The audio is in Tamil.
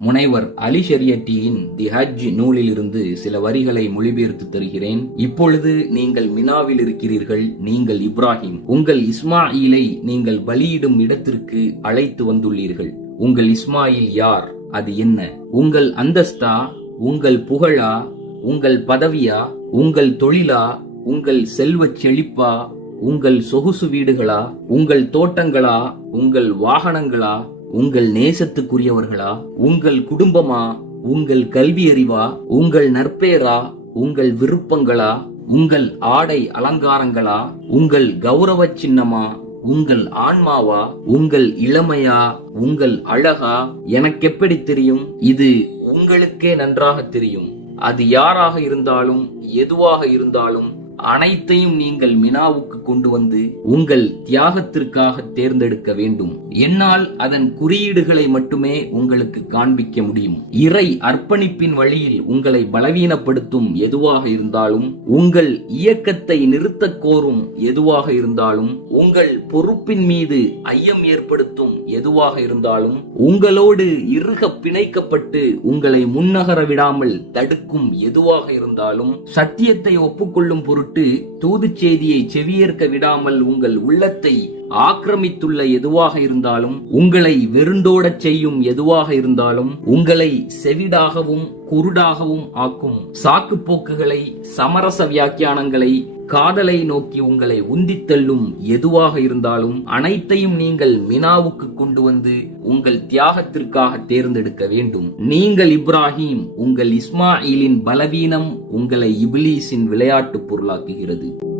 முனைவர் அலி ஷரியட்டியின் தி ஹஜ் நூலிலிருந்து சில வரிகளை மொழிபெயர்த்து தருகிறேன். இப்பொழுது நீங்கள் மினாவில் இருக்கிறீர்கள் நீங்கள் இப்ராஹிம். உங்கள் இஸ்மாயிலை நீங்கள் பலியிடும் இடத்திற்கு அழைத்து வந்துள்ளீர்கள். உங்கள் இஸ்மாயில் யார்? அது என்ன? உங்கள் அந்தஸ்தா உங்கள் புகழா உங்கள் பதவியா உங்கள் தொழிலா உங்கள் செல்வச் செழிப்பா உங்கள் சொகுசு வீடுகளா உங்கள் தோட்டங்களா உங்கள் வாகனங்களா உங்கள் நேசத்துக்குரியவர்களா? உங்கள் குடும்பமா? உங்கள் கல்வி அறிவா உங்கள் நற்பெயரா உங்கள் விருப்பங்களா? உங்கள் ஆடை அலங்காரங்களா? உங்கள் கௌரவ சின்னமா? உங்கள் ஆன்மாவா? உங்கள் இளமையா? உங்கள் அழகா? எனக்கெப்படி தெரியும்? இது உங்களுக்கே நன்றாக தெரியும். அது யாராக இருந்தாலும் எதுவாக இருந்தாலும் அனைத்தையும் நீங்கள் மினாவுக்கு கொண்டு வந்து உங்கள் தியாகத்திற்காக தேர்ந்தெடுக்க வேண்டும். என்னால் அதன் குறியீடுகளை மட்டுமே உங்களுக்கு காண்பிக்க முடியும். இறை அர்ப்பணிப்பின் வழியில் உங்களை பலவீனப்படுத்தும் எதுவாக இருந்தாலும் உங்கள் இயக்கத்தை நிறுத்தக் கோரும் எதுவாக இருந்தாலும் உங்கள் பொறுப்பின் மீது ஐயம் ஏற்படுத்தும் எதுவாக இருந்தாலும் உங்களோடு இறுக பிணைக்கப்பட்டு உங்களை முன்னகர விடாமல் தடுக்கும் எதுவாக இருந்தாலும் சத்தியத்தை ஒப்புக்கொள்ளும் பொருட்டு தூதுச் செய்தியை செவியேற்க விடாமல் உங்கள் உள்ளத்தை ஆக்கிரமித்துள்ள எதுவாக இருந்தாலும் உங்களை வெருண்டோடச் செய்யும் எதுவாக இருந்தாலும் உங்களை செவிடாகவும் குருடாகவும் ஆக்கும் சாக்கு போக்குகளை சமரச வியாக்கியானங்களை காதலை நோக்கி உங்களை உந்தித் தள்ளும் எதுவாக இருந்தாலும் அனைத்தையும் நீங்கள் மினாவுக்கு கொண்டு வந்து உங்கள் தியாகத்திற்காக தேர்ந்தெடுக்க வேண்டும். நீங்கள் இப்ராஹிம் உங்கள் இஸ்மாயிலின் பலவீனம் உங்களை இபிலீஸின் விளையாட்டு பொருளாக்குகிறது.